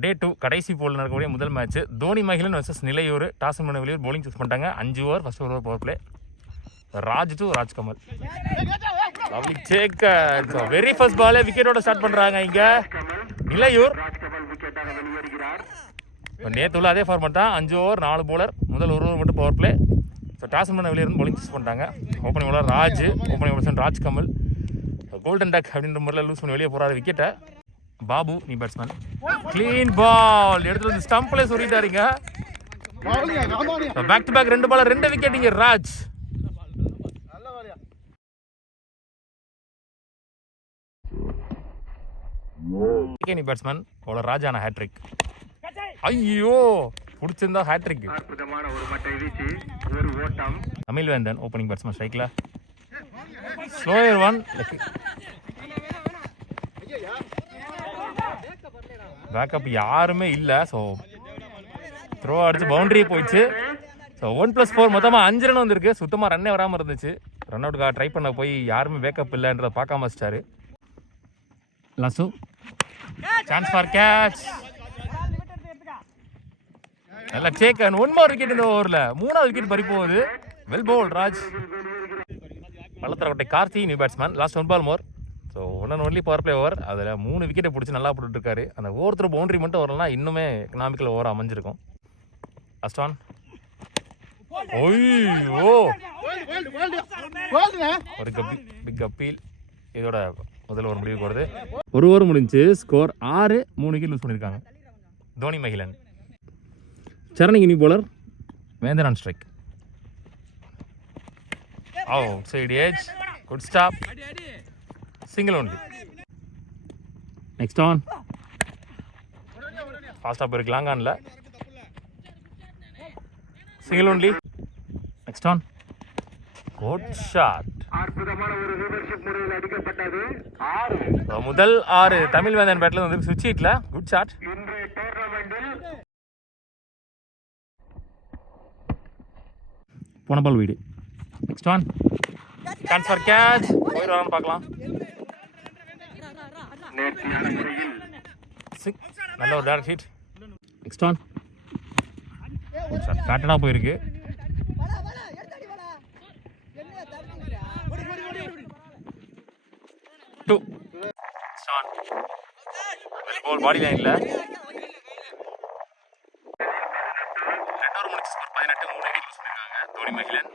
டே 2 கடைசி போல் நடக்கக்கூடிய முதல் match Dhoni Magizhan versus Nilaiyur. Toss பண்ண வெளியூர் பவுலிங் சூஸ் பண்ணிட்டாங்க. 5 over, first over power play. Raj to Rajkamal. Lovely take. Very first ball விக்கெட்டோட ஸ்டார்ட் பண்றாங்க இங்க நிலையூர். நேற்றுள்ள அதே ஃபார்மேட் தான். 5 ஓவர் 4 போலர், முதல் 1 ஓவர் மட்டும் பவர் பிளே. ஸோ டாஸ் பண்ண வெளியிருந்து பவுலிங் சூஸ் பண்ணிட்டாங்க. Opening bowler Raj, opening bowler Rajkamal. Golden duck அப்படின்ற முறையில் லூஸ் பண்ணி வெளியே போறாரு விக்கெட்டை. பாபு நீ பேட்ஸ்மேன். கிளீன் பால் எடுத்து வந்து ஸ்டம்ப்ல சொல்லிட்டாருங்க. Back to back 2 ball 2 wicket இங்க ராஜ். நீ பேட்ஸ்மேன் பவுலர் ராஜ் ஆன ஹேட்ரிக். ஐயோ புடிச்சிருந்தா hattrick. Tamil Vendhan opening batsman ஸ்ட்ரைக்ல. Slower one. பேக்கப் யாருமே இல்லை. ஸோ த்ரோ அடிச்சு பவுண்டரி போயிடுச்சு. ஸோ 1+4 மொத்தமாக 5 ரன் வந்திருக்கு. சுத்தமாக ரன்னே வராமல் இருந்துச்சு. ரன் அவுட்டுக்காக ட்ரை பண்ண போய் யாருமே பேக்கப் இல்லைன்றதை பார்க்காம வச்சிட்டாரு. லசு சான்ஸ் ஃபார் கேட்ச். நல்ல டேக். 1 more விக்கெட் இந்த ஓவரில். 3வது விக்கெட் பறி போகுது. Well bowl Raj. Pallatharakottai Karthi new batsman. Last 1 ball more. So 1 and only power play over. அதில் 3 விக்கெட்டை பிடிச்சி நல்லா போட்டுருக்காரு. அந்த ஒவ்வொருத்தர் பவுண்டரி மட்டும் வரலன்னா இன்னுமே எக்கனாமிக்கல் ஓவர் அமைஞ்சிருக்கும். Last one. ஓய்யோ ஒரு பிக் அப்பீல். இதோட முதல் ஓவர் முடிவுக்கு வருது. 1 ஓவர் முடிஞ்சு. ஸ்கோர் 6. 3 விக்கெட் லூஸ் பண்ணியிருக்காங்க. தோனி மகிழன். சரணிக்கு new bowler Vendhan on strike. Outside edge. Good stop. Single only. Next one. Fast ஆப் இருக்கு. லாங் ஆன்ல single only. Next one. Good shot. முதல் 6 தமிழ் வேந்தன் பேட்ல வந்து சுவிட்ச் ஹிட்ல. Good shot. போன பால் வீடு. Next one. Chance for catch. போயிடுவாங்கன்னு பார்க்கலாம். நல்ல ஒரு டேரக்ட் ஹிட். Next one. பேட்டனா போயிருக்கு. பாடி லைன்ல 2 ஓவர் முடிச்சு. ஸ்கோர் 18. 3 விக்கெட் லூஸ் பண்ணிருக்காங்க. தோனி மகிழன்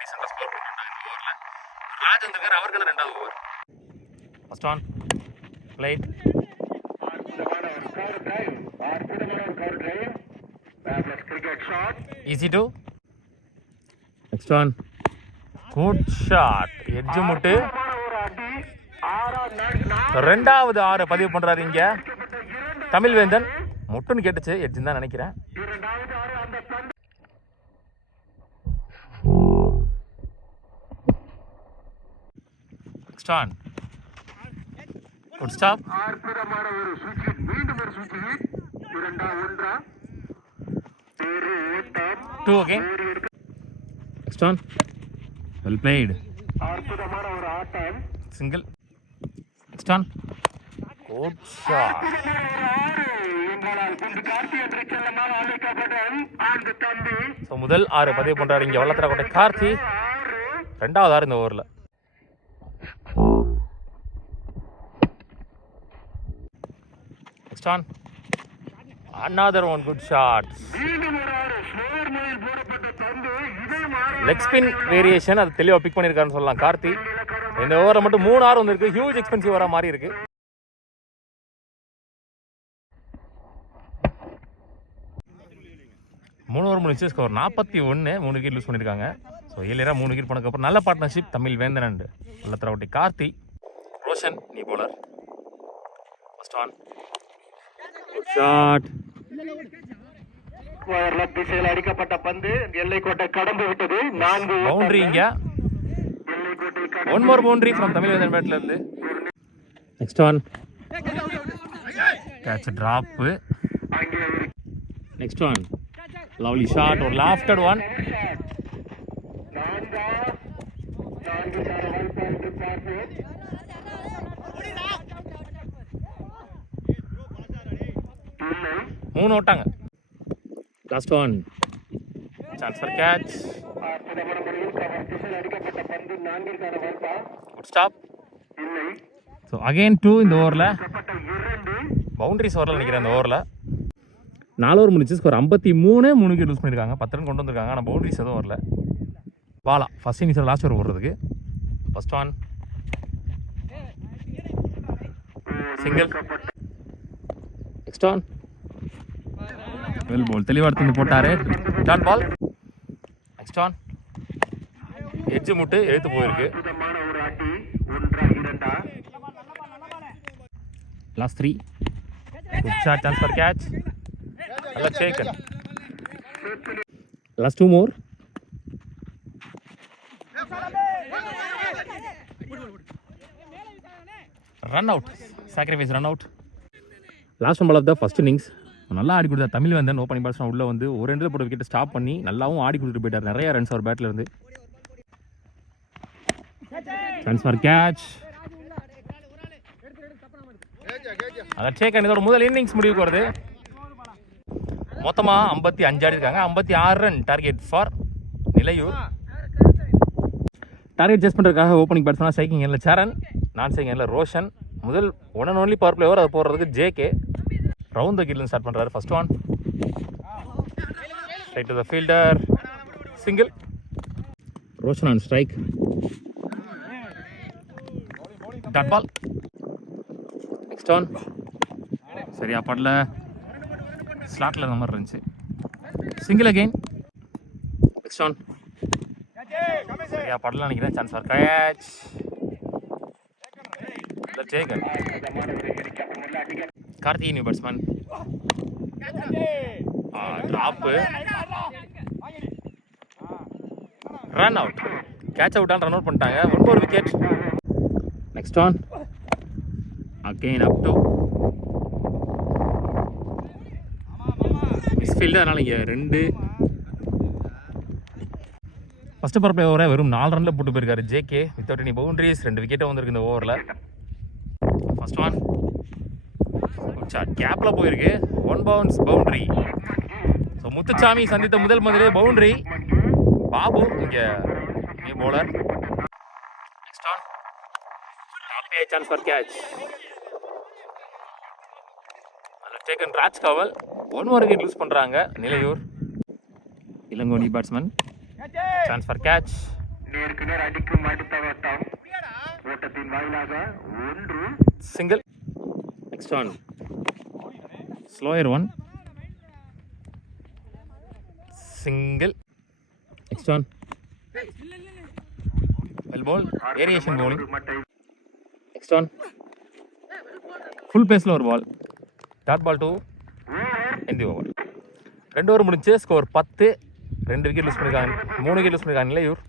டீசெண்டா ஸ்கோர் பண்ணிட்டாங்க இந்த ஓவர்ல. ராஜ் வந்திருக்காரு. அவருக்கான 2வது over. First one. Played. Easy two. Next one. Good shot. Edge முட்டு. 2வது 6 பதிவு பண்றாரு இங்க தமிழ் வேந்தன். முட்டுன்னு கேட்டுச்சு. எட்ஜ் தான் நினைக்கிறேன். Next one. Good stop. 2 again. Next on. Well played. Single. Next on. Good shot. So முதல் 6 பதிவு பண்றாரு இங்க வள்ளத்தரக்கோட்டை கார்த்தி. 2வது 6 இந்த ஓவர்ல. Next on. Another one good shot. Leg spin variation அது தெளிவாக பிக் பண்ணியிருக்காருன்னு சொல்லலாம் கார்த்தி. இந்த ஓவரில் மட்டும் 3 6 வந்துருக்கு. ஹியூஜ் எக்ஸ்பென்சிவ் வர மாதிரி இருக்கு. மூணு ஓவர் முடிச்சு. ஸ்கோர் 41. 3 விக்கெட் லூஸ் பண்ணியிருக்காங்க. ஸோ 7 3 விக்கெட் பண்ணதுக்கப்புறம் நல்ல பார்ட்னர்ஷிப் தமிழ் வேந்தன் அண்ட் வள்ளத்தரக்கோட்டை கார்த்தி. ரோஷன் நீ பவுலர். First on. ஷாட். அடிக்கப்பட்ட பந்து எல்லை கோட்டை கடந்து விட்டது. 4 பவுண்டரி இங்க. 1 more boundary from Tamil Vendhan பேட்ல இருந்து. Next one. Catch drop. Next one. Lovely shot. ஒரு லாஃப்டட் ஒன். 3 ஓட்டாங்க. Last one, chance for catch. Good stop. So again 2 இந்த ஓவரில். பவுண்டரிஸ் ஓவரில் நினைக்கிறேன் அந்த ஓவரில். 4 ஓவர் முடிச்சு ஸ்கோர் 53, 3 விக்கெட் லூஸ் பண்ணியிருக்காங்க. 10 ரன் கொண்டு வந்திருக்காங்க. ஆனால் பவுண்டரிஸ் எதுவும் வரல. பாலா ஃபர்ஸ்ட் இன்னிங்ஸில் லாஸ்ட் ஓவர் போடுறதுக்கு. First one, single. Next one, well ball தெளிவாக எடுத்து போட்டார். Dot ball. Next one, edge முட்டு எழுத்து போயிருக்கு. Last 3, good shot, chance for catch. நல்லா taken. Last 2 more. Run out, sacrifice run out. Last ball of the first innings. நல்லா ஆடி கொடுத்தா தமிழ் வந்தன் ஓப்பனிங் பேட்ஸ்மேன் உள்ளே வந்து ஒரு 2 போட்ட விக்கெட் ஸ்டாப் பண்ணி நல்லாவும் ஆடி கொடுத்துட்டு போயிட்டார். நிறைய ரன்ஸ் அவர் பேட்டில் இருந்து. Chance for catch. அதை டேக்கன். இதோட முதல் இன்னிங்ஸ் முடிவுக்கு வருது. மொத்தமாக 55 ஆடி இருக்காங்க. 56 run target for Nilaiyur. Target chase பண்ணுறதுக்காக ஓப்பனிங் பேட்ஸ்மேனாக ஸ்ட்ரைக்கிங் எண்ணில் சரண், நான் ஸ்ட்ரைக்கிங் எண்ணில் ரோஷன். முதல் ஒன் அண்ட் ஒன்லி பவர் பிளேவர் அதை போடுறதுக்கு ஜேகே. ரவுண்ட் த கிட்லேருந்து ஸ்டார்ட் பண்ணுறாரு. First one, straight to the fielder, single. Roshan on strike. Dot ball. Next one, சரியா படல. ஸ்லாட்டில் இந்த மாதிரி இருந்துச்சு. Single again. நெக்ஸ்ட் ஒன், சரியா படல நினைக்கிறேன். Chance for catch. Taken. Karthigai new batsman. Drop. Run out. Catch அவுட்டான ரன் அவுட் பண்ணிட்டாங்க. 1 more wicket. Next one, again up to misfield. அதனால் இங்கே 2 ஃபஸ்ட்டு பவர் பிளே ஓவரை வெறும் 4 ரனில் போட்டு போயிருக்காரு ஜேகே. Without any boundaries. 2 விக்கெட்டும் வந்திருக்கு இந்த ஓவரில். ஃபர்ஸ்ட் ஒன், கேப்பில் போயிருக்கு. 1 bounce பவுண்டரி. ஸோ முத்துச்சாமி சந்தித்த முதல் மதிலே பவுண்டரி. பாபு இங்கே new bowler. Next one, chance for catch. அதில் டேக்கன் ராஜ் கவல். 1 more விக்கெட் லூஸ் பண்ணுறாங்க Nilaiyur. Ilangoni batsman. Chance for catch. Single. Next one, slower one, single. Next one, well ball, variation bowling. Next one, full பேஸில் ஒரு பால். Dot ball 2 இந்த over. 2 over முடிச்சு score 10. 2 wicket lose பண்ணிருக்காங்க. 3 wicket lose பண்ணிருக்காங்க நிலையூர்.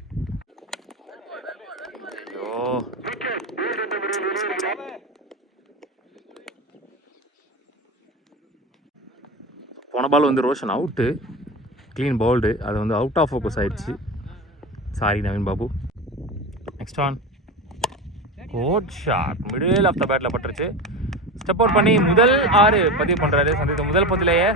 போன பால் வந்து ரோஷன் அவுட்டு, க்ளீன் பவுல்டு. அது வந்து அவுட் ஆஃப் ஃபோக்கஸ் ஆயிடுச்சு. Sorry Naveen Babu. Next one, good shot. Middle off the பேட்டில் பட்டுருச்சு. ஸ்டெப் அவுட் பண்ணி முதல் 6 பதிவு பண்ணுறாரு. சந்தித்த முதல் பந்திலேயே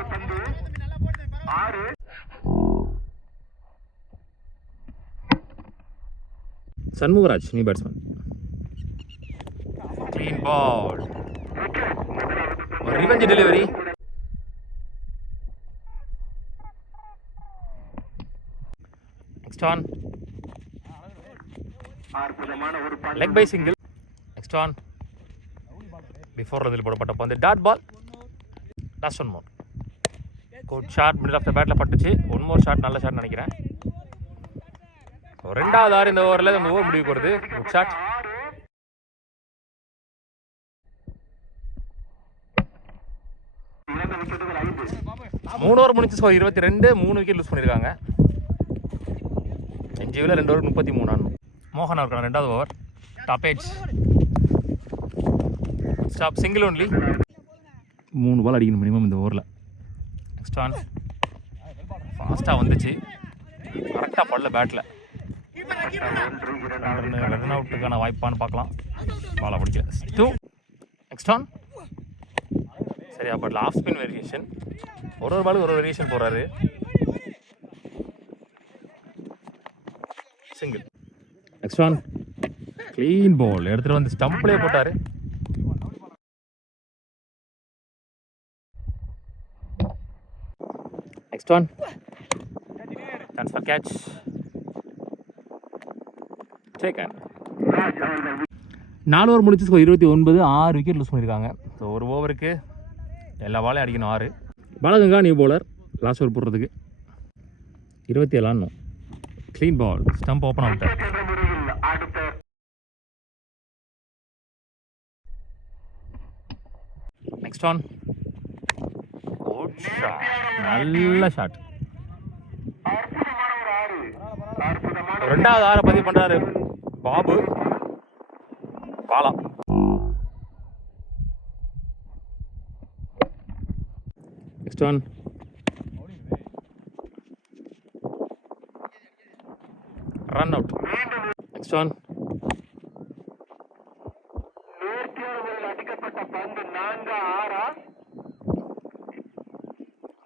Shanmugaraj new batsman. Clean ball, revenge delivery. Next one, leg bye single. Next one, before ரன்னில் போடப்பட்ட பந்து. Dot ball. Last 1 more. Good shot. Middle off the பேட்டில் பட்டுச்சு. 1 more ஷாட். நல்ல ஷாட் நினைக்கிறேன். 2வது 6 இந்த ஓவரில் அந்த ஓவர் முடிவுக்கு வருது. Good shot. மூணு ஓவர் முடிச்சு ஸ்கோர் 22. 3 விக்கெட் லூஸ் பண்ணியிருக்காங்க. என்ஜிவில் 2 ஓவர் 33 ரன். மோகன் அவருக்கான 2வது over. Top edge stop, single only. 3 ball அடிக்கணும் மினிமம் இந்த ஓவரில். நெக்ஸ்ட் ஒன், ஃபாஸ்ட்டாக வந்துச்சு. கரெக்டாக படல பேட்டில். ரன் அவுட்டுக்கான வாய்ப்பான்னு பார்க்கலாம். பாலை பிடிக்கல. 2. நெக்ஸ்ட் ஒன், சரி, அப்போ ஆஃப் ஸ்பின் வேரியேஷன், ஒரு பாலுக்கு ஒரு வேரியேஷன் போடுறாரு. சிங்கிள். நெக்ஸ்ட் ஒன் க்ளீன் பால் எடுத்துகிட்டு வந்து ஸ்டம்ப்லேயே போட்டார். Next one chance for catch. Take and 4 over முடிச்சு 29, 6 விக்கெட் லூஸ் பண்ணியிருக்காங்க. ஸோ ஒரு ஓவருக்கு எல்லா பாலையும் அடிக்கணும் 6. Balaganga new bowler last over போடுறதுக்கு 27 ஆடணும். Clean ball, stump open out. Next one good shot, நல்ல ஷாட். ரெண்டாவது 6 பதிவு பண்ணுறாரு Babu Bala. Next one run out. Next one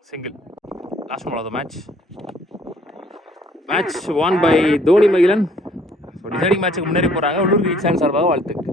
single. Last ball of the match won by Dhoni Magizhan. So deciding மேட்சுக்கு முன்னேறி போகிறாங்க. உள்ளூர் கிங்ஸ் சார்பாக வாழ்த்துக்கள்.